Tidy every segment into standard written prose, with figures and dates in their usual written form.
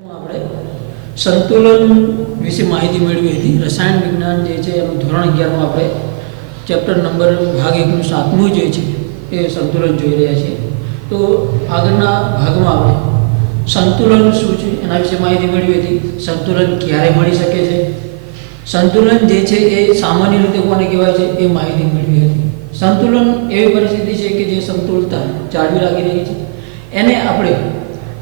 આપણે સંતુલન વિશે માહિતી મેળવી હતી. રસાયણ વિજ્ઞાન જે છે એનું ધોરણ 11માં આપણે ચેપ્ટર નંબર ભાગ 1નું 7મું જે છે એ સંતુલન જોઈ રહ્યા છીએ. તો આગળના ભાગમાં આપણે સંતુલન શું છે એના વિશે માહિતી મેળવી હતી. સંતુલન ક્યારે મળી શકે છે, સંતુલન જે છે એ સામાન્ય રીતે કોને કહેવાય છે એ માહિતી મેળવી હતી. સંતુલન એવી પરિસ્થિતિ છે કે જે સમતુલતા જાળવી રાખી રહી છે. એને આપણે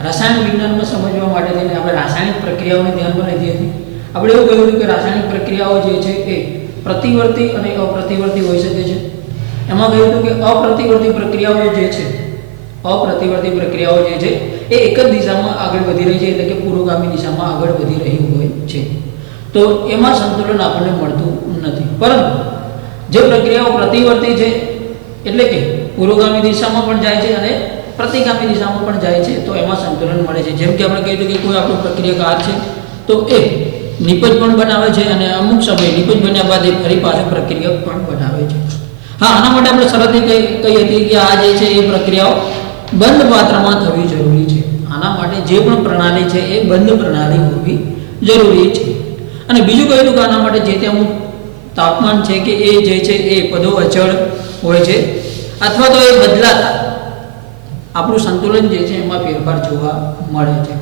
રાસાયણિક વિજ્ઞાનમાં સમજવા માટે થઈને આપણે રાસાયણિક પ્રક્રિયાઓને ધ્યાનમાં લીધી હતી. આપણે એવું કહ્યું હતું કે રાસાયણિક પ્રક્રિયાઓ જે છે એ પ્રતિવર્તી અને અપ્રતિવર્તી હોઈ શકે છે. એમાં કહ્યું હતું કે અપ્રતિવર્તી પ્રક્રિયાઓ જે છે એ એક જ દિશામાં આગળ વધી રહી છે, એટલે કે પુરોગામી દિશામાં આગળ વધી રહી હોય છે. તો એમાં સંતુલન આપણને મળતું નથી. પરંતુ જે પ્રક્રિયાઓ પ્રતિવર્તી છે એટલે કે પુરોગામી દિશામાં પણ જાય છે અને પ્રતિગામી દિશામાં પણ જાય છે, તો એમાં સંતુલન મળે છે. જેમ કે આપણે કહ્યું કે કોઈ આપણું પ્રક્રિયાકાર છે તો એ નિપજ પણ બનાવે છે અને અમુક સમયે નિપજ બન્યા બાદ એ ફરી પાછું પ્રક્રિયક પણ બનાવે છે. હા, આના માટે આપણે શરતે કહી હતી કે આ જે છે એ પ્રક્રિયાઓ બંધ પાત્રમાં થવી જરૂરી છે. આના માટે જે પણ પ્રણાલી છે એ બંધ પ્રણાલી હોવી જરૂરી છે. અને બીજું કહ્યું કે આના માટે જે તે અમુક તાપમાન છે કે એ જે છે એ પદો અચળ હોય છે અથવા તો એ બદલાતા આપણું સંતુલન જે છે એમાં ફેરફાર જોવા મળે છે.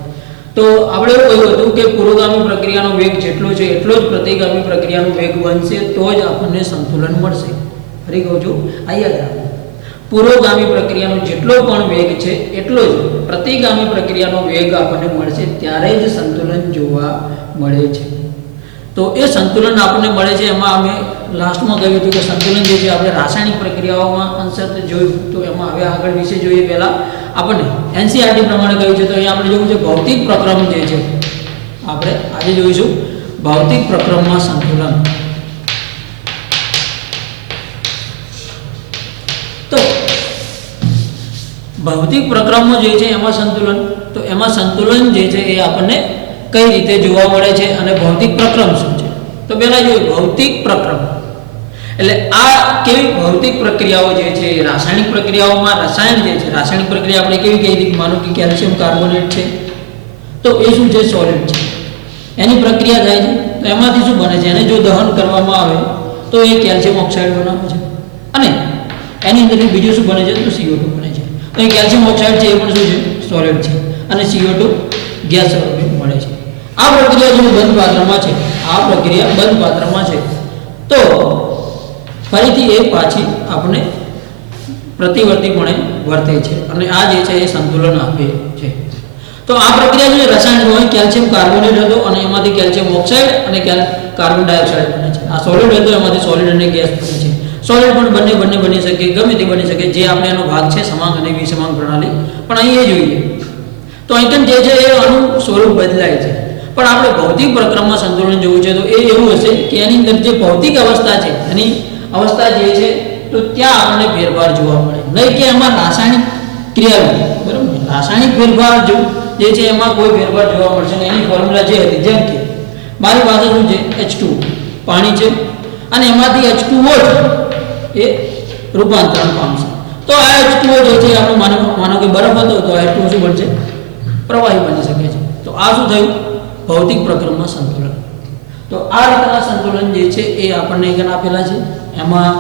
તો આપણે એવું કહ્યું હતું કે પુરોગામી પ્રક્રિયાનો વેગ જેટલો છે એટલો જ પ્રતિગામી પ્રક્રિયાનો વેગ બનશે, તો જ આપણને સંતુલન મળશે. ફરી કહું છું, આ યાદ રાખો, પુરોગામી પ્રક્રિયાનો જેટલો પણ વેગ છે એટલો જ પ્રતિગામી પ્રક્રિયાનો વેગ આપણને મળશે, ત્યારે જ સંતુલન જોવા મળે છે. તો એ સંતુલન આપણને મળે છે. એમાં અમે લાસ્ટમાં કહ્યું હતું કે સંતુલન જે છે આપણે રાસાયણિક પ્રક્રિયાઓમાં અંશત જોયું. તો એમાં હવે આગળ વિશે જોઈએ. પહેલાં આપણને એનસીઆરટી પ્રમાણે કહ્યું છે તો અહીંયા આપણે જોવું છે ભૌતિક પ્રક્રમ જે છે આપણે આજે જોઈશું ભૌતિક પ્રક્રમમાં સંતુલન. તો ભૌતિક પ્રક્રમમાં જે છે એમાં સંતુલન જે છે એ આપણને કઈ રીતે જોવા મળે છે અને ભૌતિક પ્રક્રમ શું છે. તો પહેલા જોઈએ ભૌતિક પ્રક્રમ એટલે આ કેવી ભૌતિક પ્રક્રિયાઓ જે છે રાસાયણિક પ્રક્રિયાઓમાં રસાયણ જે છે રાસાયણિક પ્રક્રિયા આપણે કેવી કહી હતી, માનો કે કેલ્શિયમ કાર્બોનેટ છે તો એ શું છે, સોલિડ છે. એની પ્રક્રિયા થાય છે તો એમાંથી શું બને છે, એને જો દહન કરવામાં આવે તો એ કેલ્શિયમ ઓક્સાઇડ બનાવે છે અને એની અંદરથી બીજું શું બને છે તો CO2 બને છે. તો એ કેલ્શિયમ ઓક્સાઇડ છે એ પણ શું છે, સોલિડ છે અને CO2 ગેસ સ્વરૂપે મળે છે. આ પ્રક્રિયા જો બંધ પાત્રમાં છે તો ફરીથી એ પાછી આપણે પ્રતિવર્તીપણે વર્તે છે અને આ જે છે એ સંતુલન આપે છે. તો આ પ્રક્રિયા જે રસાયણ હોય, કેલ્શિયમ કાર્બોનેટ હતો અને એમાંથી કેલ્શિયમ ઓક્સાઇડ અને કાર્બન ડાયોક્સાઇડ બને છે. આ સોલિડ હતો એમાંથી સોલિડ અને ગેસ બને છે. સોલિડ પણ બંને બની શકે, ગમે તે બની શકે, જે આપણે એનો ભાગ છે સમાંગ અને વિસમાંગ પ્રણાલી. પણ અહીં એ જોઈએ તો અહીં જે છે એ આનું સ્વરૂપ બદલાય છે. પણ આપણે ભૌતિક પ્રક્રમમાં સંતુલન જોવું છે તો એ એવું હશે કે એની અંદર જે ભૌતિક અવસ્થા છે એની અવસ્થા જે છે તો ત્યાં આપણને ફેરફાર જોવા મળે, નહીં કે એમાં રાસાયણિક ક્રિયા, બરાબર, રાસાયણિક ફેરફાર જે છે એમાં કોઈ ફેરફાર જોવા મળશે નહીં. એની ફોર્મ્યુલા જે હતી, જેમ કે મારી પાસે શું છે H2 પાણી છે અને એમાંથી H2O એ રૂપાંતરણ પામશે. તો આ H2O જે છે આપણે માનો કે બરફ હતો તો H2O શું બનશે, પ્રવાહી બની શકે છે. તો આ શું થયું, ભૌતિક પ્રક્રમમાં સંતુલન. તો આ રીતના સંતુલન જે છે એ આપણને એકન આપેલા છે. એમાં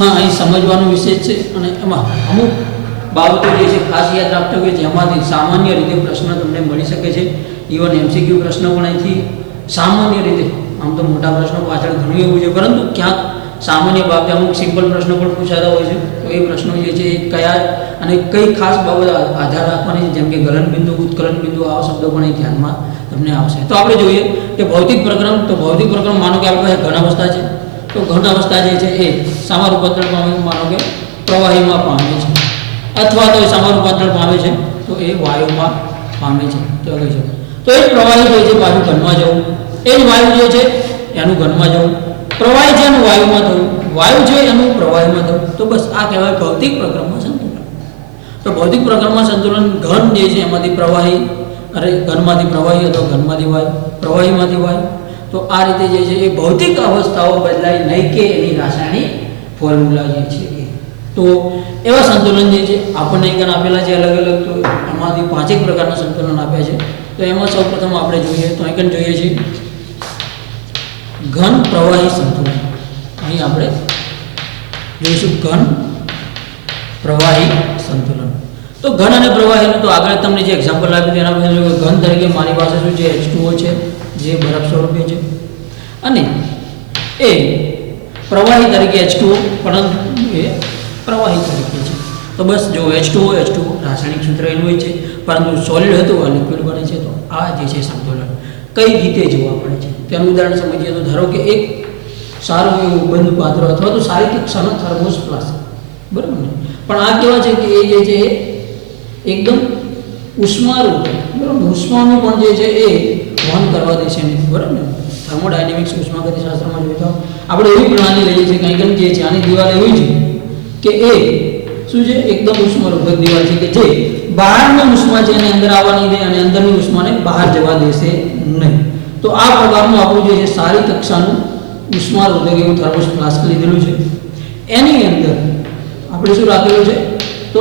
અહીં સમજવાનો વિષય છે અને એમાં અમુક બાબતો જે છે ખાસ યાદ રાખજો કે જેમાંથી સામાન્ય રીતે પ્રશ્ન તમને મળી શકે છે. ઇવન MCQ પ્રશ્ન પણ અહીંથી સામાન્ય રીતે, આમ તો મોટા પ્રશ્નો પાછળ ઘણું એવું છે, પરંતુ ક્યાંક સામાન્ય બાબતે અમુક સિમ્પલ પ્રશ્નો પણ પૂછાતા હોય છે. તો એ પ્રશ્નો જે છે એ કયા અને કઈ ખાસ બાબત આધાર રાખવાની, જેમ કે ગલન બિંદુ, ઉત્કલન બિંદુ, આવા શબ્દો પણ અહીં ધ્યાનમાં તમને આવશે. તો આપણે જોઈએ કે ભૌતિક પ્રક્રમ. તો ભૌતિક પ્રક્રમ માનો કે આપણી પાસે ઘન અવસ્થા છે તો ઘન અવસ્થા જે છે એ સામા રૂપાંતર પામે, માનો કે પ્રવાહીમાં પામે છે, અથવા તો એ સામા રૂપાંતર પામે છે તો એ વાયુમાં પામે છે. તો કહી શકો તો એ પ્રવાહી જે છે પાછું ઘનમાં જવું, એ જ વાયુ જે છે એનું ઘનમાં જવું, પ્રવાહી છે એનું વાયુમાં થવું, વાયુ છે એનું પ્રવાહીમાં થવું. તો બસ આ કહેવાય ભૌતિક પ્રક્રમમાં સંતુલન. તો ભૌતિક પ્રક્રમમાં સંતુલન ઘન જે છે એમાંથી પ્રવાહી, ઘનમાંથી પ્રવાહી હતો, ઘનમાંથી વાયુ, પ્રવાહીમાંથી વાયુ. તો આ રીતે જે છે એ ભૌતિક અવસ્થાઓ બદલાય, નહીં કે એની રાસાયણિક ફોર્મ્યુલા જે છે એ. તો એવા સંતુલન જે છે આપણને અહીં આપેલા છે અલગ અલગ, તો એમાંથી 5 પ્રકારના સંતુલન આપ્યા છે. તો એમાં સૌપ્રથમ આપણે જોઈએ તો અહીં જોઈએ છીએ ઘન પ્રવાહી સંતુલન. અહીં આપણે જોઈશું ઘન પ્રવાહી સંતુલન. તો ઘન અને પ્રવાહીનું તો આગળ તમને જે એક્ઝામ્પલ આપ્યું તેના પછી ઘન તરીકે મારી પાસે શું છે H2O છે જે બરફ સ્વરૂપે છે, અને એ પ્રવાહી તરીકે H2O પરંતુ એ પ્રવાહી તરીકે છે. તો બસ જો H2O રાસાયણિક સૂત્ર એનું હોય છે, પરંતુ સોલિડ હતું આ લિક્વિડ બને છે. તો આ જે છે સંતુલન કઈ રીતે જોવા મળે છે તેનું ઉદાહરણ સમજીએ તો ધારો કે એક સારું એવું બંધ પાત્ર અથવા તો સારી કક્ષાનો થર્મોસ ફ્લાસ્ક, બરાબર ને, પણ આ કેવા છે કે એ જે છે એકદમ ઉષ્મારૂપ, બરાબર, ઉષ્માનું પણ જે છે એ વહન કરવા દે છે નહીં, બરાબર ને. થર્મોડાયનેમિક્સ ઉષ્માગતિશાસ્ત્રમાં જોઈએ તો આપણે એવી પ્રણાલી લઈએ છીએ કંઈક જે છે આની દિવાલ એવી છે કે એ શું છે એકદમ ઉષ્મારૂપક દિવાલ છે કે જે બહારની ઉષ્મા છે એને અંદર આવવા નહીં દે અને અંદરની ઉષ્માને બહાર જવા દેશે નહીં. તો આ પ્રકારનું આપણું જે છે સારી કક્ષાનું ઉષ્મારૂપક એવું થર્મોસ ફ્લાસ્ક લીધેલું છે. એની અંદર આપણે શું રાખેલું છે તો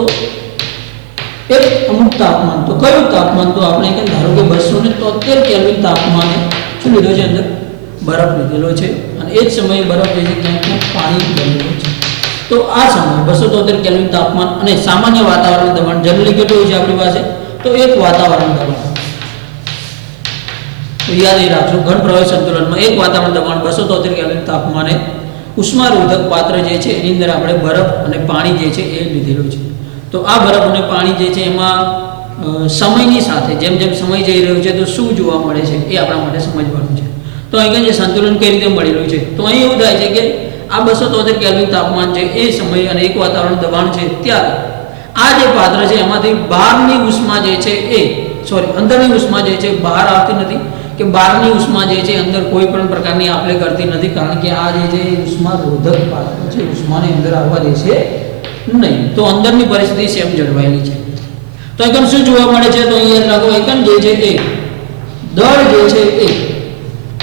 એક અમુક તાપમાન, તો કયું તાપમાન, તો આપણે કે ધારો કે 273 કેલ્વિન તાપમાને શું લીધો છે અંદર બરફ લીધેલો છે, અને એ જ સમયે બરફ જે છે ક્યાંક પાણી બનેલું છે. તો આ સમયે 273 કેલ્વિન તાપમાન અને સામાન્ય વાતાવરણ દબાણ જનરલી કેટલું હોય છે આપણી પાસે તો એક વાતાવરણ દબાણ. તો યાદ રાખજો ઘન પ્રવાહી સંતુલનમાં એક વાતાવરણ દબાણ 273 કેલ્વિન તાપમાને ઉષ્મારોધક પાત્ર જે છે એની અંદર આપણે બરફ અને પાણી જે છે એ લીધેલું છે. તો આ બરફ અને પાણી જે છે એમાં સમયની સાથે જેમ જેમ સમય જઈ રહ્યો છે તો શું જોવા મળે છે એ આપણા માટે સમજવાનું છે. તો અહીં જે સંતુલન કઈ રીતે મળેલું છે તો અહીં એવું થાય છે કે આ 273 કેલ્વિન તાપમાન છે એ સમય અને એક વાતાવરણ દબાણ છે ત્યારે આ જે પાત્ર છે એમાંથી બહારની ઉષ્મા જે છે એ અંદરની ઉષ્મા જે છે બહાર આવતી નથી, કે બહારની ઉષ્મા જે છે અંદર કોઈ પણ પ્રકારની આપલે કરતી નથી, કારણ કે આ જે છે ઉષ્મા રોધક પાત્ર છે, ઉષ્માને અંદર આવવા દેશે નહીં. તો અંદરની પરિસ્થિતિ સેમ જળવાયેલી છે. તો એકમ શું જોવા મળે છે તો અહીંયા રાખો એકમ જે છે એ દળ જે છે એ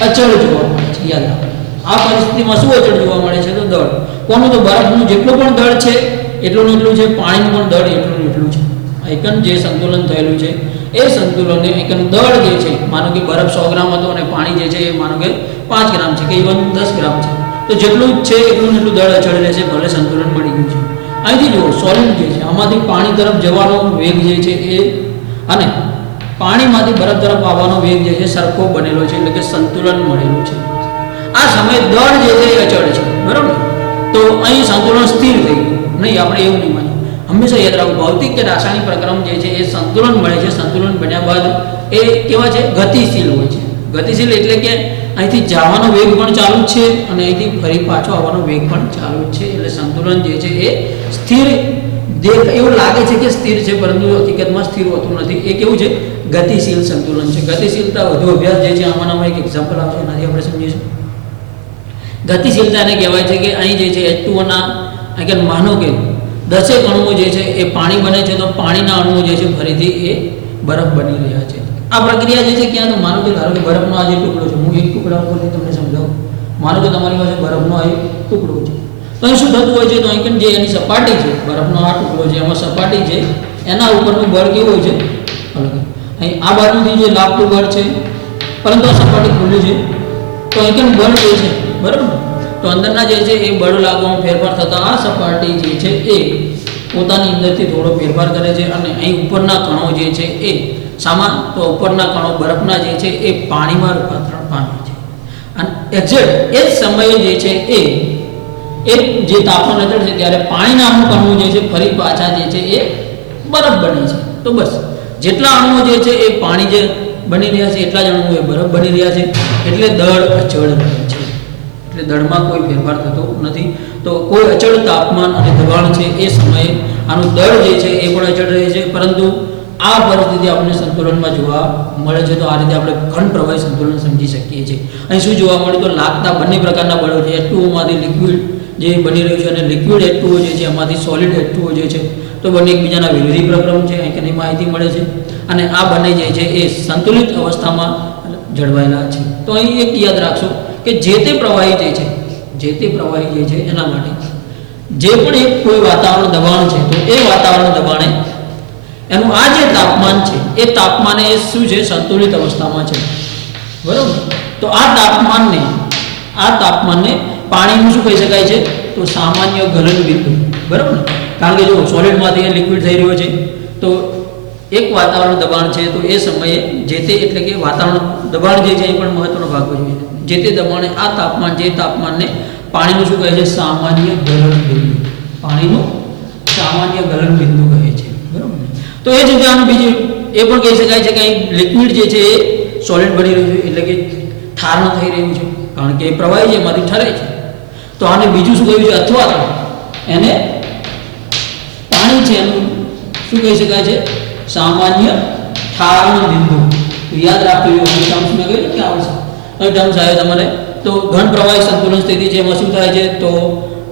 અચળ જોવા મળે છે. યાદ રાખો આ પરિસ્થિતિમાં શું અચળ જોવા મળે છે તો દળ કોનું, તો બરફનું જેટલું પણ દળ છે એટલું છે, પાણીનું પણ દળ એટલું છે. એકમ જે સંતુલન થયેલું છે એ સંતુલનને એકમ દળ જે છે માનો કે બરફ 100 ગ્રામ હતો અને પાણી જે છે એ માનો કે 5 ગ્રામ છે કે ઇવન 10 ગ્રામ છે, તો જેટલું છે એટલું દળ અચળ રહેશે, ભલે સંતુલન મળી ગયું છે. અહીંથી જુઓ સોલિડ જે છે આમાંથી પાણી તરફ જવાનો વેગ જે છે એ અને પાણીમાંથી બરફ તરફ આવવાનો વેગ જે છે સરખો બનેલો છે, એટલે કે સંતુલન મળેલું છે. આ સમયે દળ જે છે એ અચળ છે, બરાબર. તો અહીં સંતુલન સ્થિર થઈ ગયું નહીં, આપણે એવું નહીં માનીએ. હંમેશા યાદ રાખવું ભૌતિક કે રાસાયણિક પ્રક્રમ જે છે એ સંતુલન મળે છે, સંતુલન બન્યા બાદ એ કેવા છે ગતિશીલ હોય છે. ગતિશીલ એટલે કે અહીંથી જવાનો વેગ પણ ચાલુ જ છે અને અહીંથી ફરી પાછો આવવાનો વેગ પણ ચાલુ જ છે, એટલે સંતુલન જે છે એ સ્થિર એવું લાગે છે કે સ્થિર છે, પરંતુ હકીકતમાં સ્થિર હોતું નથી. એ કેવું છે ગતિશીલ સંતુલન છે. ગતિશીલતા વધુ અભ્યાસ જે છે આમાંના એક એક્ઝામ્પલ આવશે એનાથી આપણે સમજીશું. ગતિશીલતાને કહેવાય છે કે અહીં જે છે H2O ના આગળ માનો કે 10 અણુઓ જે છે એ પાણી બને છે, તો પાણીના અણુઓ જે છે ફરીથી એ બરફ બની રહ્યા છે. આ પ્રક્રિયા જે છે ક્યાં, તો માનો કે ધારો કે બરફનો આ જે ટુકડો છે, હું એક ટુકડા ઉપરથી તમને સમજાવું. માનો કે તમારી પાસે બરફનો આ એક ટુકડો છે, તો અહીં શું થતું હોય છે તો અહીં જે એની સપાટી છે બરફનો આ ટુકડો છે એમાં સપાટી છે એના ઉપરનું બળ કેવું હોય છે અલગ. અહીં આ બાજુથી જે લાગતું બળ છે પરંતુ આ સપાટી ખુલ્લી છે તો અહીં બળ જે છે બરાબર, તો અંદરના જે છે એ બળ લાગવામાં ફેરફાર થતાં આ સપાટી જે છે એ પોતાની અંદરથી થોડો ફેરફાર કરે છે અને અહીં ઉપરના કણો જે છે એ સામાન, તો ઉપરના કણો બરફના જે છે એ પાણીમાં રૂપાંતરણ પામે છે. અને એક્ઝેક્ટ એ જ સમયે જે છે એ જે તાપમાન અચળ છે ત્યારે પાણીના અમુક અણુઓ જે છે ફરી પાછા જે છે એ બરફ બને છે. તો બસ જેટલા અણુઓ જે છે એ પાણી જે બની રહ્યા છે એટલા જ અણુઓ એ બરફ બની રહ્યા છે, એટલે દળ અચળ રહે છે. એટલે દળમાં કોઈ ફેરફાર થતો નથી. તો કોઈ અચળ તાપમાન અને દબાણ છે એ સમયે આનું દળ જે છે એ પણ અચળ રહે છે, પરંતુ આ પરિસ્થિતિ આપણને સંતુલનમાં જોવા મળે છે. તો આ રીતે આપણે ઘન પ્રવાહી સંતુલન સમજી શકીએ છીએ. અહીં શું જોવા મળ્યું તો લાગતા બંને પ્રકારના બળો છે. H2O માંથી લિક્વિડ જે બની રહ્યું છે અને લિક્વિડ H2O જે છે એમાંથી સોલિડ H2O જે છે, તો બંને એકબીજાના વિરોધી પ્રક્રમ છે, અહીં માહિતી મળે છે. અને આ બંને જે છે એ સંતુલિત અવસ્થામાં જળવાયેલા છે. તો અહીં એક યાદ રાખશો કે જે તે પ્રવાહી જે છે એના માટે જે પણ એક કોઈ વાતાવરણ દબાણ છે તો એ વાતાવરણ દબાણે એનું આ જે તાપમાન છે એ તાપમાને એ શું છે, સંતુલિત અવસ્થામાં છે, બરાબર. તો આ તાપમાનને પાણીનું શું કહી શકાય છે, તો સામાન્ય ગલન બિંદુ, બરાબર ને. કારણ કે જો સોલિડમાંથી લિક્વિડ થઈ રહ્યો છે તો એક વાતાવરણ દબાણ છે તો એ સમયે જે તે એટલે કે વાતાવરણ દબાણ જે છે એ પણ મહત્વનો ભાગ ભજવે છે. જે તે દબાણે આ તાપમાન જે તાપમાનને પાણીનું શું કહે છે, સામાન્ય ગલન બિંદુ, પાણીનું સામાન્ય ગલન બિંદુ કહે છે, બરાબર ને. તો એ જ રીતે આનું બીજું એ પણ કહી શકાય છે કે લિક્વિડ જે છે એ સોલિડ બની રહ્યું છે એટલે કે ઠારણ થઈ રહ્યું છે, કારણ કે એ પ્રવાહી એમાંથી ઠરે છે. તો આને બીજું શું કહ્યું છે, અથવા તો એને પાણી છે એનું શું કહી શકાય છે, સામાન્ય ઠારણ બિંદુ. યાદ રાખજો, ટર્મ્સ મેં કહ્યું કે આવશે ટર્મ્સ આવે તમારે. તો ઘન પ્રવાહી સંતુલન સ્થિતિ છે એમાં શું થાય છે, તો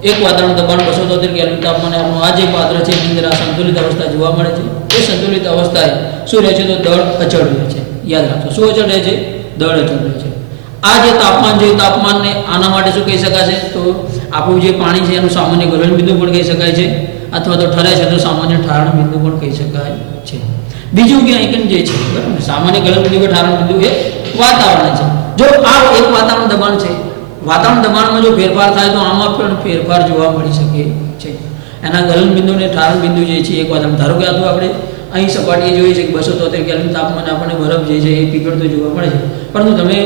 એક વાતાવરણ દબાણ 273 કેલ્વિન તાપમાને આપણું આ જે પાત્ર છે એની અંદર આ સંતુલિત અવસ્થા જોવા મળે છે. એ સંતુલિત અવસ્થાએ શું રહે છે, તો દળ અચળ રહે છે. યાદ રાખજો, શું અચળ રહે છે, દળ અચળ રહે છે. આ જે તાપમાન છે એ તાપમાનને આના માટે શું કહી શકાશે, તો આપણું જે પાણી છે એનું સામાન્ય ગલન બિંદુ પણ કહી શકાય છે, અથવા તો ઠરે છે તો સામાન્ય ઠારણ બિંદુ પણ કહી શકાય છે. બીજું કે અહીં જે છે, બરાબર, સામાન્ય ગલન બિંદુ કે ઠારણ બિંદુ એ વાતાવરણ છે. જો આ એક વાતાવરણ દબાણ છે, વાતાવરણ દબાણમાં જો ફેરફાર થાય તો આમાં પણ ફેરફાર જોવા મળી શકે છે. એના ગલન બિંદુ અને ઠારણ બિંદુ જે છે એક વાતાવરણ, ધારો કે આ તો આપણે અહીં સપાટીએ જોઈએ છે કે 273 કેલ્વિન તાપમાને આપણને બરફ જે છે એ પીગળતો જોવા મળે છે. પરંતુ તમે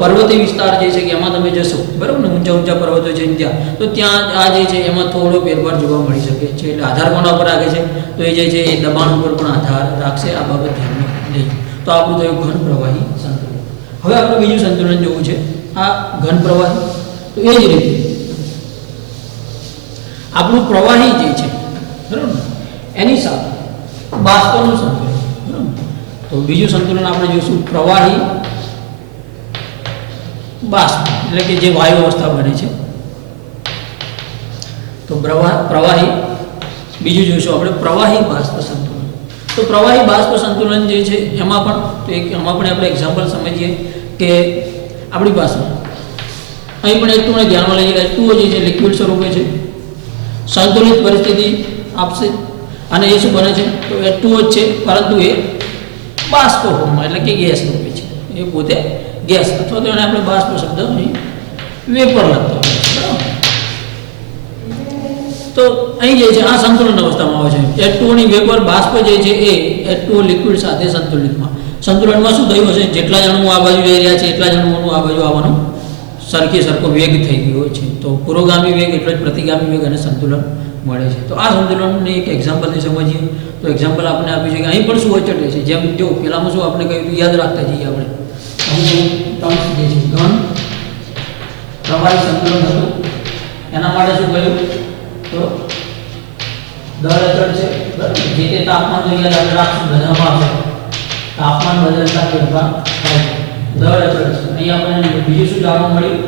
પર્વતીય વિસ્તાર જે છે કે એમાં તમે જશો, બરાબર ને, ઊંચા પર્વતો છે ત્યાં, તો ત્યાં આ જે છે એમાં થોડો ફેરફાર જોવા મળી શકે છે. એટલે આધાર કોના ઉપર રાખે છે, તો એ જે છે એ દબાણ ઉપર પણ આધાર રાખશે. આ બાબત ધ્યાનમાં લઈ. તો આપણું થયું ઘન પ્રવાહી સંતુલન. હવે આપણે બીજું સંતુલન જોવું છે, આ ઘન પ્રવાહી. તો એ જ રીતે આપણું પ્રવાહી જે છે, બરાબર, એની સાથે બાષ્પનું સંતુલન, બરાબર. તો બીજું સંતુલન આપણે જોઈશું પ્રવાહી બાષ્પ, એટલે કે જે વાયુ અવસ્થા બને છે. તો પ્રવાહી બીજું જોઈશું આપણે પ્રવાહી બાષ્પ સંતુલન. તો પ્રવાહી બાષ્પ સંતુલન જે છે એમાં પણ આપણે એક્ઝામ્પલ સમજીએ કે આપણી પાસે અહીં પણ H2 ને ધ્યાનમાં લઈએ. H2O જે છે લિક્વિડ સ્વરૂપે છે, સંતુલિત પરિસ્થિતિ આપશે અને એ શું બને છે, તો H2O જ છે, પરંતુ એ બાષ્પ રૂપમાં એટલે કે ગેસ રૂપે છે. એ પોતે ગેસ, અથવા તો એને આપણે બાષ્પ શબ્દ અહીં વેપર લખતો હોય છે, બરાબર. તો અહીં જે છે આ સંતુલન અવસ્થામાં આવે છે. H2O ની વેપર બાષ્પ જે છે એ H2O લિક્વિડ સાથે સંતુલિતમાં શું થયું હશે, જેટલા જણું આ બાજુ જઈ રહ્યા છે એટલા જણું આ બાજુ આવવાનું સરખો વેગ થઈ ગયો છે. તો પુરોગામી વેગ એટલે જ પ્રતિગામી વેગ અને સંતુલન મળે છે. તો આ સંતુલનને એક એક્ઝામ્પલથી સમજીએ. તો એક્ઝામ્પલ આપણે આપ્યું છે કે અહીં પણ શું અચળ રહે છે, જેમ જો પેલામાં શું આપણે કહ્યું યાદ રાખતા જઈએ આપણે. અહીં ટર્મ્સ જે છે ઘન પ્રવાહી સંતુલન હતું, એના માટે શું કહ્યું, તો દળ અચળ છે, બરાબર. જે તે તાપમાન યાદ આપણે રાખશું, બધામાં આવશે તાપમાન બદલતા ફેરફાર થાય છે, દળ અચળ છે. અહીં આપણે બીજું શું જાણવા મળ્યું,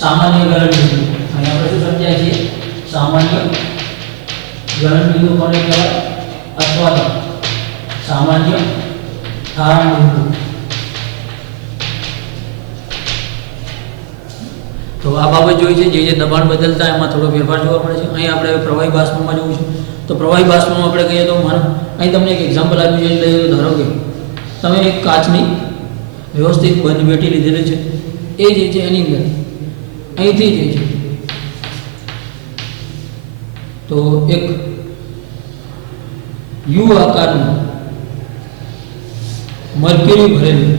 સામાન્ય ગલન બિંદુ. અહીં આપણે શું સમજ્યા છીએ, સામાન્ય ગલન બિંદુ કોને કહેવાય, અથવા તો સામાન્ય ઠારણ બિંદુ. તો આ બાબત જોઈ છે, જે દબાણ બદલતા એમાં થોડો ફેરફાર જોવા મળે છે. અહીં આપણે પ્રવાહી બાષ્પમાં જોવું છે. તો પ્રવાહી બાષ્પમાં આપણે કહીએ તો અહીં તમને એક એક્ઝામ્પલ આપ્યું છે. લઈએ તો ધારો કે તમે એક કાચની વ્યવસ્થિત બંધ પેટી લીધેલી છે. એ જે છે એની અંદર અહીંથી જે છે તો એક યુ આકારનું મર્ક્યુરી ભરેલું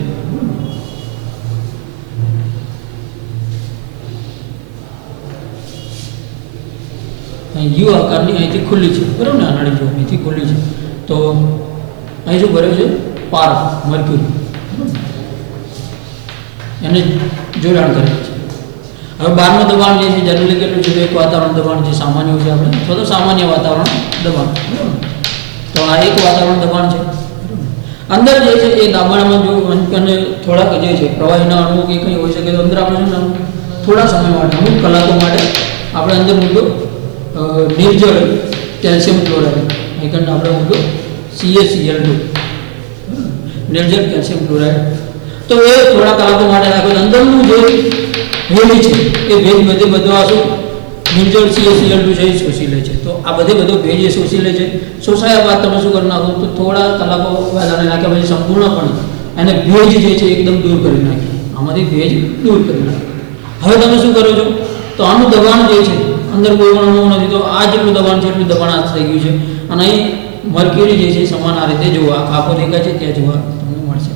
યુ આકારની અહીંથી ખુલ્લી છે, બરાબર ને, આનાડી જો અહીંથી ખુલ્લી છે. તો અહીં શું ભર્યું છે, પારો મર્ક્યુરી, એને જોડાણ કરે છે. હવે બહારનું દબાણ જે છે જનરલી કેટલું છે, તો એક વાતાવરણ દબાણ જે સામાન્ય હોય છે આપણે, અથવા તો સામાન્ય વાતાવરણ દબાણ, બરાબર. તો આ એક વાતાવરણ દબાણ છે. અંદર જે છે એ દબાણમાં જો અને થોડાક જે છે પ્રવાહીના અણુઓ કે કંઈ હોઈ શકે, તો અંદર આપણે શું થોડા સમય માટે અમુક કલાકો માટે આપણે અંદર મૂકો નિર્જળ કેલ્શિયમ ક્લોરાઇડ, અહીં આપણે મૂકો CaCl2, નિર્જળ કેલ્શિયમ ક્લોરાઇડ. તો એ થોડા કલાકો માટે રાખો. અંદરનું જે ભેજ છે એ ભેજ બધે બધો આશું નિર્જળ CaCl2 છે એ શોષી લે છે. તો આ બધો ભેજ એ શોષી લે છે. શોષાયા બાદ તમે શું કરી નાખો તો થોડા કલાકો વધારે નાખ્યા પછી સંપૂર્ણપણે એને ભેજ જે છે એકદમ દૂર કરી નાખી. આમાંથી ભેજ દૂર કરી નાખી. હવે તમે શું કરો છો તો આનું દબાણ જે છે અંદર કોઈ પણ અણુ નથી, તો આ જેટલું દબાણ છે એટલું દબાણ આ થઈ ગયું છે. અને અહીં મર્ક્યુરી જે છે સમાન આ રીતે જોવા આખો દેખાય છે ત્યાં જોવા તમને મળશે.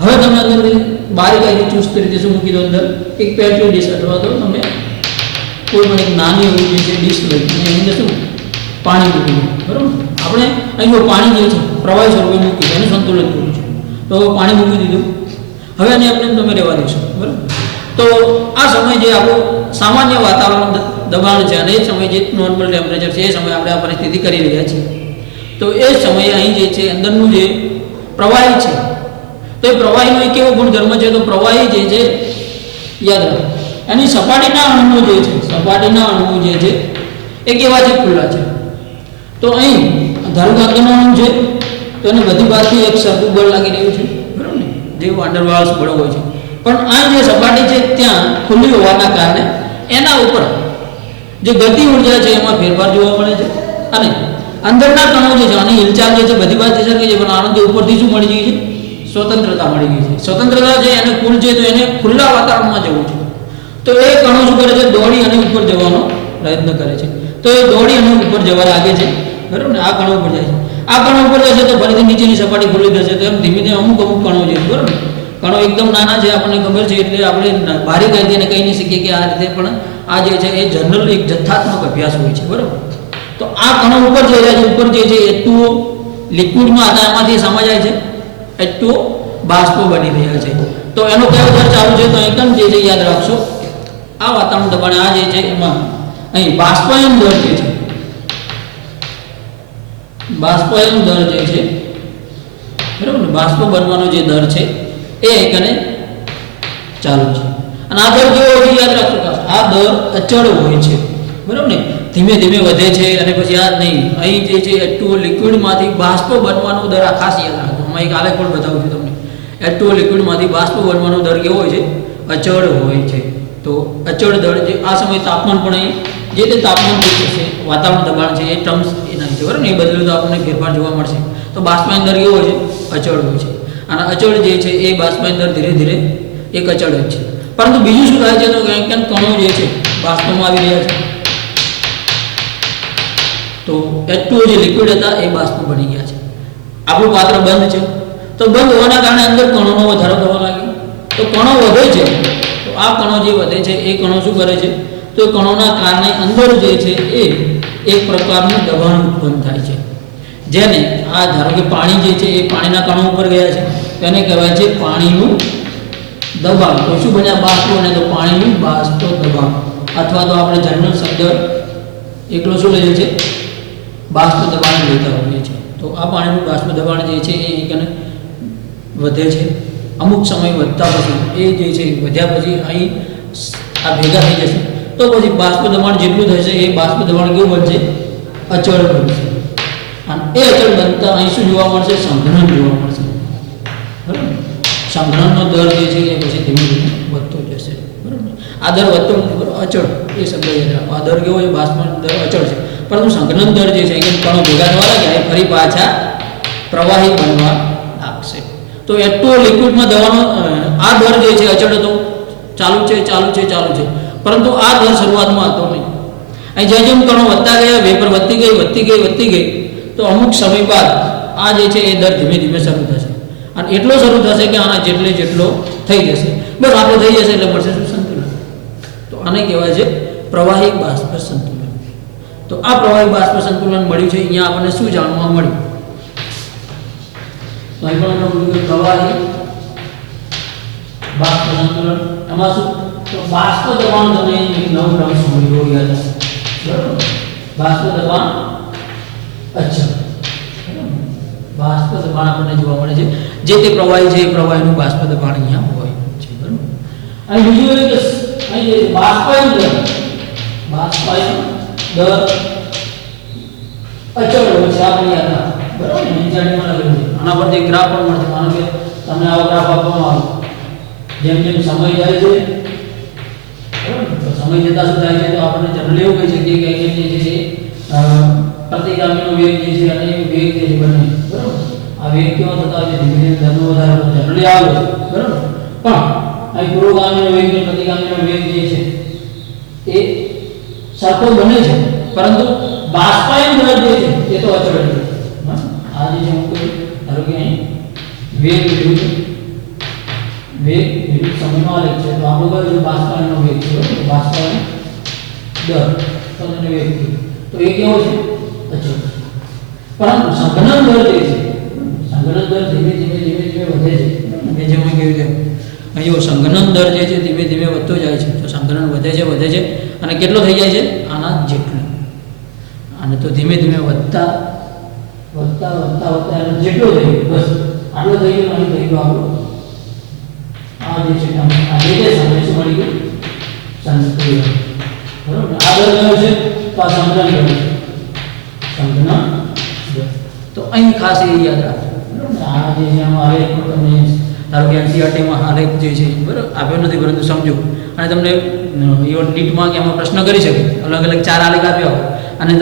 હવે તમે અંદર બારીકાઈથી ચૂઝ કરી દે શું મૂકી દો અંદર એક પેટ્રી ડીશ અથવા તો તમે કોઈ પણ એક નાની એવી જે છે ડીશ લઈ અને એની અંદર શું પાણી મૂકી દો. બરાબર, આપણે અહીં જો પાણી જે છે પ્રવાહી સ્વરૂપે મૂકી એને સંતુલિત કરવું છે. તો પાણી મૂકી દીધું. હવે આને આપણે તમે રહેવા દઈશું. બરાબર, તો આ સમય જે આપણું સામાન્ય વાતાવરણ દબાણ છે અને એ સમય જે નોર્મલ ટેમ્પરેચર છે એ સમયે આપણે આ પરિસ્થિતિ કરી રહ્યા છીએ. તો એ સમયે અહીં જે છે અંદરનું જે પ્રવાહી છે તો એ પ્રવાહીનો એક એવો ગુણધર્મ છે તો પ્રવાહી જે છે યાદ રાખો એની સપાટીના અણુઓ જે છે એ કેવા છે ખુલ્લા છે. તો અહીં ધારો કે અંદરનો અણુ છે તો એને બધી બાજુથી એક સરખું બળ લાગી રહ્યું છે. બરાબર ને, જે વાંડરવાળસ બળ હોય છે. પણ આ જે સપાટી છે ત્યાં ખુલ્લી હોવાના કારણે એના ઉપર જે ગતિ ઉર્જા છે એમાં ફેરફાર જોવા મળે છે. અને અંદરના કણો જે છે અને હિલચાલ જે છે બધી બાજુ સરખી છે પણ આનંદ ઉપરથી શું મળી ગઈ છે સ્વતંત્રતા મળી ગઈ છે. સ્વતંત્રતા છે એને કુલ છે તો એને ખુલ્લા વાતાવરણમાં જવું છે. તો એ કણો શું કરે છે દોડી અને ઉપર જવાનો પ્રયત્ન કરે છે. તો એ દોડી અને ઉપર જવા લાગે છે. બરાબર ને, આ કણો ઉપર જાય છે. આ કણો ઉપર જશે તો ફરીથી નીચેની સપાટી ખુલ્લી થશે. તો એમ ધીમે ધીમે અમુક કણો છે. બરાબર, કણો એકદમ નાના છે આપણને ખબર છે એટલે આપણે બારીકાઈથી એને કહી નહીં શકીએ કે આ રીતે, પણ આ જે છે એ જનરલ એક જથ્થાત્મક અભ્યાસ હોય છે. બરાબર, તો આ કણો ઉપર જઈ રહ્યા છે. ઉપર જે છે H2O લિક્વિડમાં હતા એમાંથી સમા જાય છે. H2O બાષ્પો બની રહ્યા છે. તો એનો કયો દર ચાલુ છે તો એકમ જે છે યાદ રાખશો આ વાતાવરણ દબાણ આ જે છે એમાં અહીં બાષ્પાયન દર જે છે બાષ્પાયન દર જે છે બરાબર ને, બાષ્પ બનવાનો જે દર છે એ એકને ચાલુ છે. અને આ દર કેવો હોય યાદ રાખશો કે આ દર અચળ હોય છે. બરાબર ને, ધીમે ધીમે વધે છે અને પછી આ નહીં અહીં જે છે H2O લિક્વિડમાંથી બાષ્પ બનવાનો દર આ ખાસ યાદ રાખજો. હું એક આલેખ પણ બતાવું છું તમને. H2O લિક્વિડમાંથી બાષ્પ બનવાનો દર કેવો હોય છે અચળ હોય છે. તો અચળ દર જે આ સમય તાપમાન પણ અહીં જે તે તાપમાન જે છે વાતાવરણ દબાણ છે એ ટર્મ્સ એના છે. બરાબર ને, એ બદલું તો આપણને ફેરફાર જોવા મળશે. તો બાષ્પાયન દર કેવો હોય છે અચળ હોય છે. અને અચળ જે છે એ બાષ્પાયન દર ધીરે ધીરે એક અચળ જ છે. પરંતુ બીજું શું થાય છે તો ક્યાંક કણો જે છે બાષ્પમાં આવી રહ્યા છે. તો H2O જે લિક્વિડ હતા એ બાષ્પ બની ગયા છે. આપણું પાત્ર બંધ છે તો બંધ હોવાના કારણે અંદર કણોનો વધારો થવા લાગ્યો. તો કણો વધે છે તો આ કણો જે વધે છે એ કણો શું કરે છે તો કણોના કારણે અંદર જે છે એ એક પ્રકારનું દબાણ ઉત્પન્ન થાય છે. જેને આ ધારો કે પાણી જે છે એ પાણીના કણો ઉપર ગયા છે તેને કહેવાય છે પાણીનું દબાણ. તો શું બન્યા બાષ્પો ને તો પાણીનું બાષ્પ દબાણ અથવા તો આપણે જનરલ શબ્દ એકલો શું લઈએ છે બાષ્પ દબાણ લેતા હોઈએ છીએ. તો આ પાણીનું બાષ્પ દબાણ જે છે એ એકને વધે છે. અમુક સમય વધતા પછી એ જે છે વધ્યા પછી અહીં આ ભેગા થઈ જશે તો પછી બાષ્પ દબાણ જેટલું થશે એ બાષ્પ દબાણ કેવું બનશે અચળ બનશે. અને એ અચળ બનતા અહીં શું જોવા મળશે સંઘનન જોવા મળશે. બરાબર, સંઘનનનો દર જે છે એ પછી ધીમે ધીમે વધતો જશે. બરાબર, આ દર વધતો નથી. બરાબર, અચળ એ શબ્દ યાદ રાખો. આ દર કેવો છે બાષ્પ દર અચળ છે પરંતુ સંઘનન દર જે છે કે કણો ભેગા થવા લાગ્યા એ ફરી પાછા પ્રવાહી બનવા લાગશે. તો H2O લિક્વિડમાં દવાનો આ દર જે છે અચળ હતો ચાલુ છે પરંતુ આ દર શરૂઆતમાં હતો નહીં. અહીં જેમ જેમ કણો વધતા ગયા વેપર વધતી ગઈ તો અમુક સમય બાદ આ જે છે એ દર ધીમે ધીમે શરૂ થશે અને એટલો શરૂ થશે કે આના જેટલો થઈ જશે બસ આટલો થઈ જશે એટલે મળશે સંતુલન. તો આને કહેવાય છે પ્રવાહી બાષ્પ સંતુલન. તો આ પ્રવાહી બાષ્પ સંતુલન મળ્યું છે. અહીંયા આપણને શું જાણવા મળ્યું તો અહીં પણ આપણે પ્રવાહી બાષ્પ સંતુલન એમાં શું તો બાષ્પ દબાણ તમે નવ ટર્મ્સ મળી રહ્યા છે. બરાબર, બાષ્પ દબાણ અચળ. બાષ્પ દબાણ આપણને જોવા મળે છે જે તે પ્રવાહી છે એ પ્રવાહીનું બાષ્પ દબાણ અહીંયા હોય છે. બરાબર, અને બીજું એ કે અહીં બાષ્પાયન દર અચળ હોય છે. આપણે યાદ રાખો. બરાબર ને, વિચારીમાં લખેલું છે. આના પરથી ગ્રાફ પણ મળશે. માનો કે તમને આવો ગ્રાફ આપવામાં આવે જેમ જેમ સમય જાય છે બરાબર તો સમય જતાં શું થાય છે તો આપણે જનરલી એવું કહી શકીએ કે અહીંયા જે છે પ્રતિગામીનો વેગ જે છે અને વેગ જે છે બંને બરાબર આ વેગ કેવો થતા હોય છે ધીમે ધીમે ધનનો વધારો જનરલી આવે છે બરાબર પણ અહીં પુરોગામીનો વેગ અને પ્રતિગામીનો વેગ જે છે એ સરખો બને છે પરંતુ બાષ્પાયન દર જે છે એ તો અચળ છે આ જે છે હું કહું ધારો કે અહીં વેગ વિરુદ્ધ સમયનો આલેખ છે તો આપણો કયો છે બાષ્પાયનનો વેગ છે બાષ્પાયન દર તો એને વેગ તો એ કેવો છે અચળ પરંતુ સંઘનન દર જે છે સંઘનન દર ધીમે ધીમે વધે છે મેં જેમ કહ્યું તેમ અહીં સંઘનન દર જે છે ધીમે ધીમે વધતો જાય છે તો સંઘનન વધે છે અને કેટલો થઈ જાય છે આના જેટલું અને તો ધીમે ધીમે વધતા જેટલો થઈ ગયો બસ આટલો થઈ ગયો અહીં થઈ ગયો આપણો આ જે છે આ જે સમય શું મળી ગયું સંતુલન બરાબર આગળ કયો છે તો આ સંઘનન દર સંઘનન તો અહીં ખાસ એ યાદ રાખો બરાબર આ જે છે આમાં આલેખ તમને ધારો કે એનસીઆરટીમાં આલેખ જે છે બરાબર આપ્યો નથી પરંતુ સમજો અને તમને નીટમાં કે એમાં પ્રશ્ન કરી શકે અલગ અલગ 4 આલેખ આપ્યા હોય અને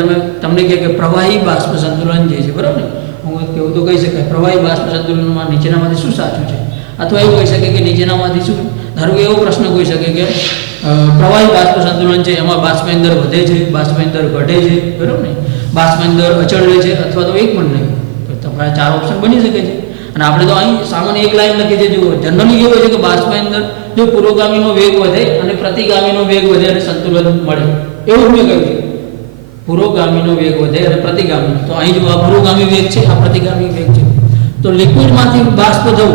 તમને કહે કે પ્રવાહી બાષ્પ સંતુલન જે છે બરાબર ને હું કેવું તો કહી શકાય પ્રવાહી બાષ્પ સંતુલનમાં નીચેનામાંથી શું સાચું છે અથવા એવું કહી શકે કે નીચેનામાંથી શું ધારો કે એવો પ્રશ્ન કહી શકે કે પ્રવાહી બાષ્પ સંતુલન છે એમાં બાષ્પીય દર વધે છે બાષ્પીય દર ઘટે છે બરાબર ને બાષ્પીય દર અચળ રહે છે અથવા તો એક પણ નહીં તો તમારા 4 ઓપ્શન બની શકે છે અને આપણે તો અહીં સામાન્ય એક લાઈન લખી છે જુઓ જનરલી કેવું છે કે બાષ્પીય દર જો પુરોગામીનો વેગ વધે અને પ્રતિગામીનો વેગ વધે અને સંતુલન મળે એવું મેં કહ્યું છે પુરોગામીનો વેગ વધે અને પ્રતિગામીનો તો અહીં જો આ પુરોગામી વેગ છે આ પ્રતિગામી વેગ છે તો લિક્વિડમાંથી બાષ્પ થવું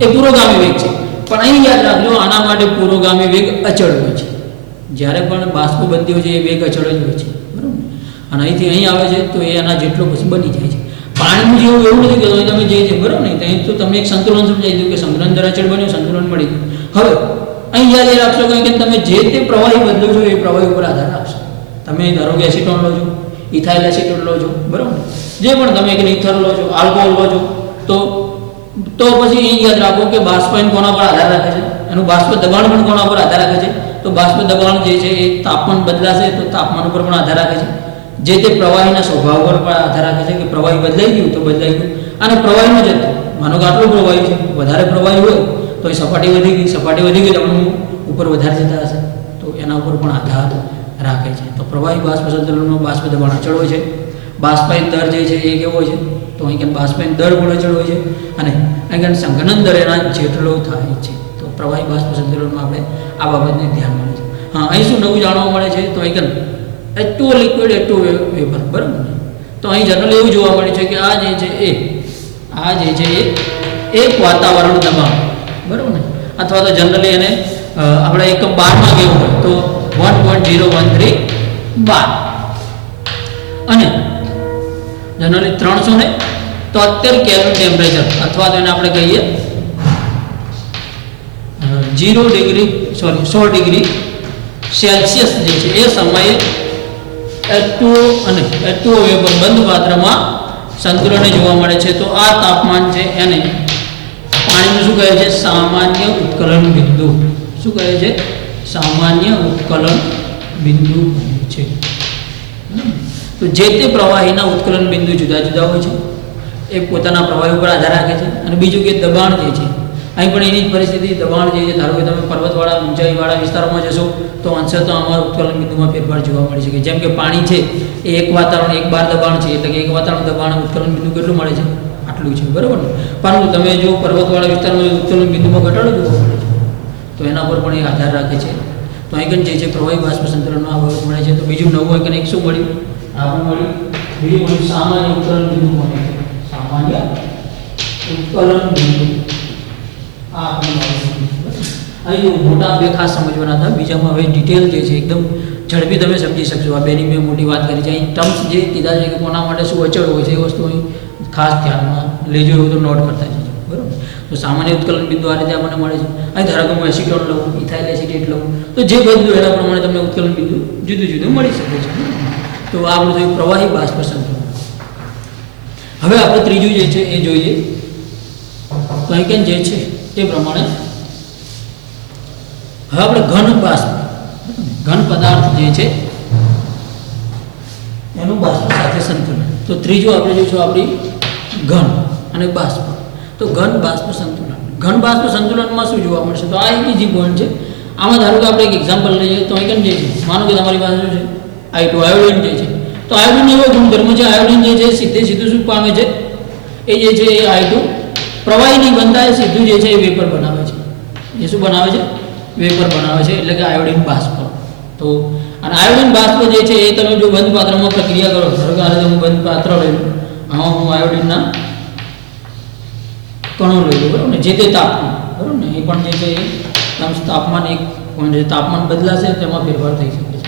એ પુરોગામી વેગ છે પણ અહીં યાદ રાખજો આના માટે પુરોગામી વેગ અચળ હોય છે જ્યારે પણ બાષ્પ બનતી હોય છે એ વેગ અચળ જ હોય છે બરાબર અને અહીંથી અહીં આવે છે તો એ એના જેટલો પછી બની જાય છે પાણીનું જેવું એવું નથી કે તમે જે છે બરાબર ને ત્યાં તો તમને એક સંતુલન સમજાઈ દઉં કે સંતુલન દર અચળ બન્યું સંતુલન મળી ગયું હવે અહીં યાદ એ રાખશો કે તમે જે તે પ્રવાહી બદલો છો એ પ્રવાહી ઉપર આધાર રાખશો તમે ધારો કે એસિટોન લો છો ઇથાઇલ એસિટોન લો છો બરાબર જે પણ તમે કે ઇથર લો છો આલ્કોહોલ લો છો તો પછી એ યાદ રાખો કે બાષ્પીય કોના પર આધાર રાખે છે એનું બાષ્પ દબાણ પણ કોના પર આધાર રાખે છે તો બાષ્પ દબાણ જે છે એ તાપમાન બદલાશે તો તાપમાન ઉપર પણ આધાર રાખે છે જે તે પ્રવાહીના સ્વભાવ પર પણ આધાર રાખે છે કે પ્રવાહી બદલાઈ ગયું તો બદલાઈ ગયું અને પ્રવાહીનો જથ્થો માનો કે આટલું પ્રવાહી છે વધારે પ્રવાહી હોય તો એ સપાટી વધી ગઈ તો આપણું ઉપર વધારે જતા હશે તો એના ઉપર પણ આધાર રાખે છે તો પ્રવાહી બાષ્પ સંતુલનમાં બાષ્પ દબાણ અચળ હોય છે બાષ્પાયન દર જે છે એ કેવો હોય છે તો અહીં બાષ્પાયન દર પણ અચળ હોય છે અને અહીં સંઘનન દર એના જેટલો થાય છે તો પ્રવાહી બાષ્પ સંતુલનમાં આપણે આ બાબતને ધ્યાનમાં લઈશું હા અહીં શું નવું જાણવા મળે છે તો અહીં H2O લિક્વિડ H2O વેપર બરાબર તો અહીં જનરલી એવું જોવા મળે છે કે આ જે છે એ એક વાતાવરણ દબાણ બરાબર ને અથવા તો જનરલી એને આપણે એકમ 12 માં કેવું હોય તો 1.013 બાર અને જનરલી 373 કેલ્વિન ટેમ્પરેચર અથવા તો એને આપણે કહીએ 100 ડિગ્રી સેલ્સિયસ જે છે એ સમયે H2O અને H2O વેપર બંધ પાત્રમાં સંતુલન જોવા મળે છે તો આ તાપમાન છે એને પાણીનું શું કહે છે સામાન્ય ઉત્કલન બિંદુ શું કહે છે સામાન્ય ઉત્કલન બિંદુ છે તો જે તે પ્રવાહીના ઉત્કલન બિંદુ જુદા જુદા હોય છે એ પોતાના પ્રવાહી ઉપર આધાર રાખે છે અને બીજું કે દબાણ જે છે અહીં પણ એની જ પરિસ્થિતિ દબાણ જે છે ધારો કે તમે પર્વતવાળા ઊંચાઈવાળા વિસ્તારોમાં જશો તો અંશતઃ અમારા ઉત્કલન બિંદુમાં ફેરફાર જોવા મળી શકે જેમ કે પાણી છે એ એક વાતાવરણ એક બાર દબાણ છે એટલે કે એક વાતાવરણ દબાણ ઉત્કલન બિંદુ કેટલું મળે છે આટલું છે બરાબર ને પરંતુ તમે જો પર્વતવાળા વિસ્તારમાં ઉત્કલન બિંદુમાં ઘટાડો જોવા મળે છે તો એના પર પણ એ આધાર રાખે છે તો અહીં જે છે પ્રવાહી બાષ્પ સંતુલનમાં આ બાબત મળે છે તો બીજું નવું અહીં એક શું મળ્યું આપણે મળ્યું બીજું મળ્યું સામાન્ય ઉત્કલન બિંદુ મળે છે સામાન્ય ઉત્કલન બિંદુ આ અહીં મોટા બે ખાસ સમજવાના હતા બીજામાં હવે ડિટેલ જે છે એકદમ ઝડપી તમે સમજી શકશો આ બેની મેં મોટી વાત કરી છે અહીં ટર્મ્સ જે કીધા છે કે કોના માટે શું અચળ હોય છે એ વસ્તુ અહીં ખાસ ધ્યાનમાં લેજો એવું તો નોટ કરતા જજો બરાબર તો સામાન્ય ઉત્કલન બિંદુ આ રીતે આપણને મળે છે અહીં ધારો કે હું એસિટોન લઉં ઇથાઇલ એસિટેટ લઉં તો જે બદલું એના પ્રમાણે તમને ઉત્કલન બિંદુ જુદું જુદું મળી શકે છે તો આ આપણું થયું પ્રવાહી બાષ્પ સંતુલન હવે આપણે ત્રીજું જે છે એ જોઈએ તો અહીં જે છે એ પ્રમાણે હવે આપણે ઘન બાષ્પ ઘન પદાર્થ જે છે એનું બાષ્પ સાથે સંતુલન. તો ત્રીજું આપણે જોઈશું આપણી ઘન અને બાષ્પ. તો ઘન બાષ્પ સંતુલન. ઘન બાષ્પ સંતુલનમાં શું જોવા મળશે? તો આ એક ઇઝી પોઈન્ટ છે. આમાં ધારો કે આપણે એક એક્ઝામ્પલ લઈએ તો અહીં જે છે, માનો કે તમારી પાસે શું છે, I2 આયોડિન જે છે. તો આયોડિન એવો ગુણધર્મ છે, આયોડિન જે છે સીધું શું પામે છે, એ જે છે એ I2 પ્રવાહી નહીં બનતા, એ સીધું જે છે એ વેપર બનાવે છે. એ શું બનાવે છે? વેપર બનાવે છે, એટલે કે આયોડિન બાષ્પ. તો અને આયોડિન બાષ્પ જે છે એ તમે જો બંધ પાત્રમાં પ્રક્રિયા કરો, ધારો કે આ રીતે હું બંધ પાત્ર લઈ લઉં, આમાં હું આયોડિનના કણો લઈ લઉં, બરાબર ને, જે તે તાપમાન, બરાબર ને, એ પણ જે છે એ તાપમાન એક પોઈન્ટ છે, તાપમાન બદલાશે તેમાં ફેરફાર થઈ શકે છે.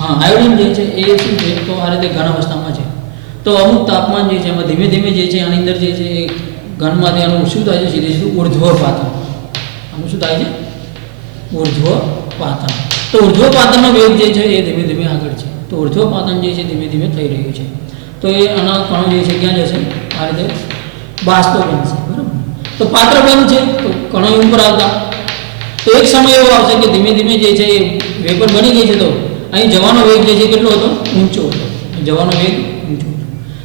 હા, આયોડિન જે છે એ શું છે, તો આ રીતે ઘન અવસ્થામાં છે. તો અમુક તાપમાન જે છે એમાં ધીમે ધીમે જે છે આની અંદર જે છે એ ઘનમાંથી આનું શું થાય છે, સીધું ઉર્ધ્વપાતન. આનું શું થાય છે? ઉર્ધ્વપાતન. તો ઉર્ધ્વપાતનનો વેગ જે છે એ ધીમે ધીમે આગળ છે. તો ઉર્ધ્વપાતન જે છે ધીમે ધીમે થઈ રહ્યું છે. તો એ આના કણો જે છે ક્યાં જશે? આ રીતે બાષ્પ બનશે, બરાબર. તો પાત્ર બંધ છે તો કણો ઉપર આવતા, તો એક સમય એવો આવશે કે ધીમે ધીમે જે છે એ વેપર બની ગઈ છે. તો અહીં જવાનો વેગ જે છે કેટલો હતો? ઊંચો હતો. જવાનો વેગ ઊંચો હતો.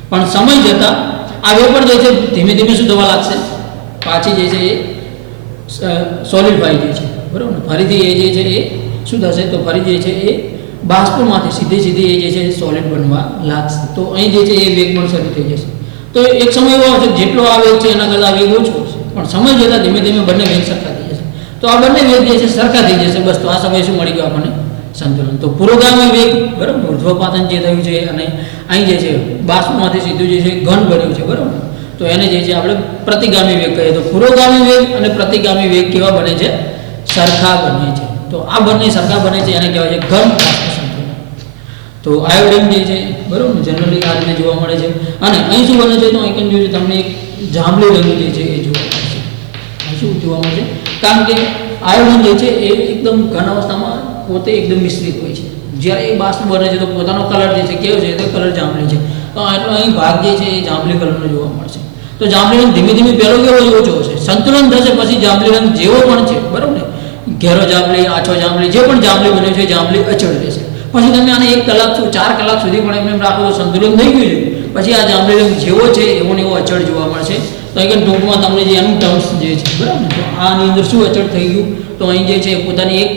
પણ સમય જતાં આ વેપર જે છે ધીમે ધીમે શું થવા લાગશે? પાછી જે છે એ સોલિડફાઈ જે છે, બરાબર. ફરીથી એ જે છે એ શું થશે? તો ફરી જે છે એ બાષ્પમાંથી સીધી એ જે છે સોલિડ બનવા લાગશે. તો અહીં જે છે એ વેગ પણ શરૂ થઈ જશે. તો એક સમય એવો આવશે જેટલો આ વેગ છે એના કરતાં વેગ ઓછો હશે, પણ સમય જતાં ધીમે ધીમે બંને વેગ સરખા થઈ જશે. તો આ બંને વેગ જે છે સરખા થઈ જશે, બસ. તો આ સમય શું મળી ગયો આપણને? સંતુલન. તો પુરોગામી વેગ, બરાબર, ઉર્ધ્વપાતન જે થયું છે, અને અહીં જે છે બાષ્પમાંથી સીધું જે છે ઘન બન્યું છે, બરાબર. તો એને જે છે આપણે પ્રતિગામી વેગ કહીએ. તો પુરોગામી વેગ અને પ્રતિગામી વેગ કેવા બને છે? સરખા બને છે. તો આ બંને સરખા બને છે, એને કહેવાય છે ઘન બાષ્પ સંતુલન. તો આયોડિન જે છે, બરાબર, જનરલી આ રીતે જોવા મળે છે. અને અહીં શું બને છે? તો અહીં જોયું તમને એક જાંબલી રંગ જે છે એ જોવા મળે છે. અહીં શું જોવા મળે છે? કારણ કે આયોડિન જે છે એ એકદમ ઘન અવસ્થામાં પોતે એકદમ મિશ્રિત હોય છે. જ્યારે એ બાષ્પ બને છે તો પોતાનો કલર જે છે કેવો છે? તો કલર જાંબલી છે. તો એટલો અહીં ભાગ જે છે એ જાંબલી કલરનો જોવા મળશે. તો જાંબલી રંગ ધીમે ધીમે પહેલો કેવો ઓછો હશે, સંતુલન થશે, પછી જાંબલી રંગ જેવો પણ છે, બરાબર ને, ઘેરો જાંબલી, આછો જાંબલી, જે પણ જાંબલી બને છે જાંબલી અચળ રહેશે. પછી તમે આને 1 કલાક 4 કલાક સુધી પણ એમ રાખો તો સંતુલન થઈ ગયું છે. પછી આ જાંબલી રંગ જેવો છે એવો ને એવો અચળ જોવા મળશે. તો અહીં ટૂંકમાં તમને જે એનું ટર્મ્સ જે છે, બરાબર, તો આની અંદર શું અચળ થઈ ગયું? તો અહીં જે છે પોતાની એક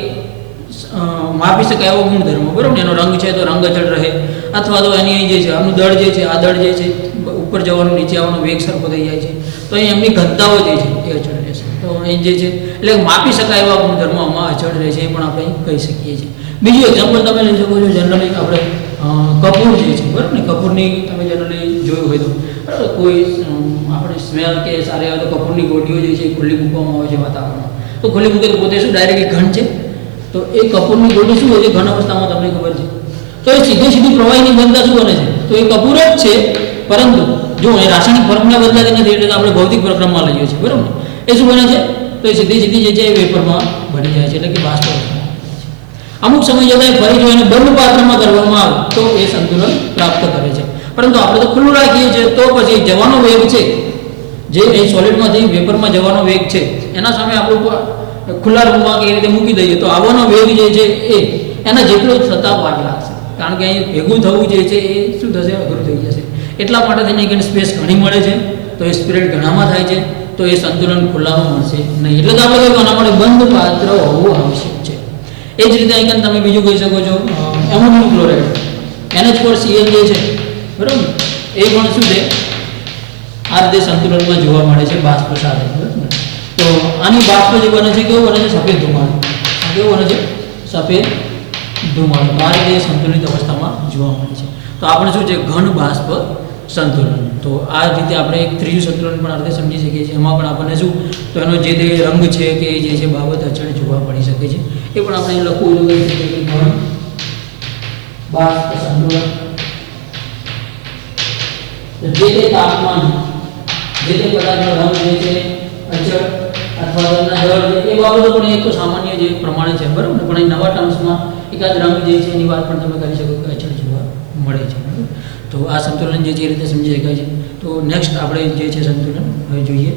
માપી શકાય એવો ગુણધર્મ, બરાબર, એનો રંગ છે તો રંગ અચળ રહે, અથવા તો એની અહીં જે છે આનું દળ જે છે, આ દળ જે છે ઉપર જવાનું નીચે આવવાનો વેગ સરખો થઈ જાય છે. તો અહીં એમની ઘનતાઓ જે છે એ અચળ રહેશે. તો અહીં જે છે એટલે માપી શકાય એવા ગુણધર્મો આમાં અચળ રહે છે, એ પણ આપણે કહી શકીએ છીએ. બીજું એક્ઝામ્પલ તમે લઈ શકો છો. જનરલી આપણે કપૂર જે છે, બરાબર ને, કપૂરની તમે જનરલી જોયું હોય તો, બરાબર, કોઈ આપણે સ્મેલ કે સારી આવે તો કપૂરની ગોટીઓ જે છે એ ખુલ્લી મૂકવામાં આવે છે વાતાવરણમાં. તો ખુલ્લી મૂકે તો પોતે શું ડાયરેક્ટ ઘન છે. તો એ કપૂરની ગોટી શું હોય છે? ઘન અવસ્થામાં તમને ખબર છે. તો એ સીધી પ્રવાહીની બનતા શું બને છે? તો એ કપૂર જ છે, પરંતુ જો એ રાસાયણિક ફોર્મ્યુલા બદલાતી નથી, એટલે આપણે ભૌતિક પ્રક્રિયામાં લઈએ છીએ, બરાબર. એ શું બને છે? તો એ સીધી જે છે એ વેપરમાં બની જાય છે, એટલે કે બાષ્પ અવસ્થામાં. અમુક સમય જતાં ફરી જો એને બંધ પાત્રમાં કરવામાં આવે તો એ સંતુલન પ્રાપ્ત કરે છે. પરંતુ આપણે તો ખુલ્લું રાખીએ છીએ, તો પછી જવાનો વેગ છે જે એ સોલિડમાંથી વેપરમાં જવાનો વેગ છે, એના સામે આપણું ખુલ્લા રૂમમાં એ રીતે મૂકી દઈએ તો આવવાનો વેગ જે છે એ એના જેટલો થતાં વાર લાગશે. કારણ કે અહીં ભેગું થવું જે છે એ શું થશે? અઘરું થઈ જશે. એટલા માટે થઈને કે સ્પેસ ઘણી મળે છે, તો એ સ્પિરિટ ઘણામાં થાય છે, તો એ સંતુલન ખુલ્લામાં મળશે નહીં. એટલે તો આપણે કહ્યું આના માટે બંધ પાત્ર હોવું આવશ્યક છે. એ જ રીતે અહીં તમે બીજું કહી શકો છો એમોનિયમ ક્લોરાઇડ, NH4Cl જે છે, બરાબર, એ પણ શું છે? આ રીતે સંતુલનમાં જોવા મળે છે બાષ્પ સાથે, બરાબર. તો આની બાષ્પ જે બને છે કેવું બને છે? સફેદ ધુમાડો. કેવું બને છે? સફેદ ધુમાડો. આ રીતે સંતુલિત અવસ્થામાં જોવા મળે છે. તો આપણે શું છે? ઘન બાષ્પ સંતુલન. તો આ રીતે આપણે એક ત્રીજું સંતુલન પણ આ રીતે સમજી શકીએ છીએ. એમાં પણ આપણને શું? તો એનો જે તે રંગ છે કે જે છે બાબત અચળ જોવા પડી શકે છે. એ પણ આપણે લખવું જોઈએ કે ઘન બાષ્પ સંતુલન. જે તે તાપમાન, જે તે પદાર્થનો રંગ જે છે અચળ અથવા તેના દળ એ બાબતો પણ એક તો સામાન્ય જે પ્રમાણે છે, બરાબર ને, પણ એ નવા ટર્મ્સમાં એકાદ રંગ જે છે એની વાત પણ તમે કરી શકો કે અચળ જોવા મળે છે, બરાબર. તો આ સંતુલન જે છે એ રીતે સમજી શકાય છે. તો નેક્સ્ટ આપણે જે છે સંતુલન હવે જોઈએ.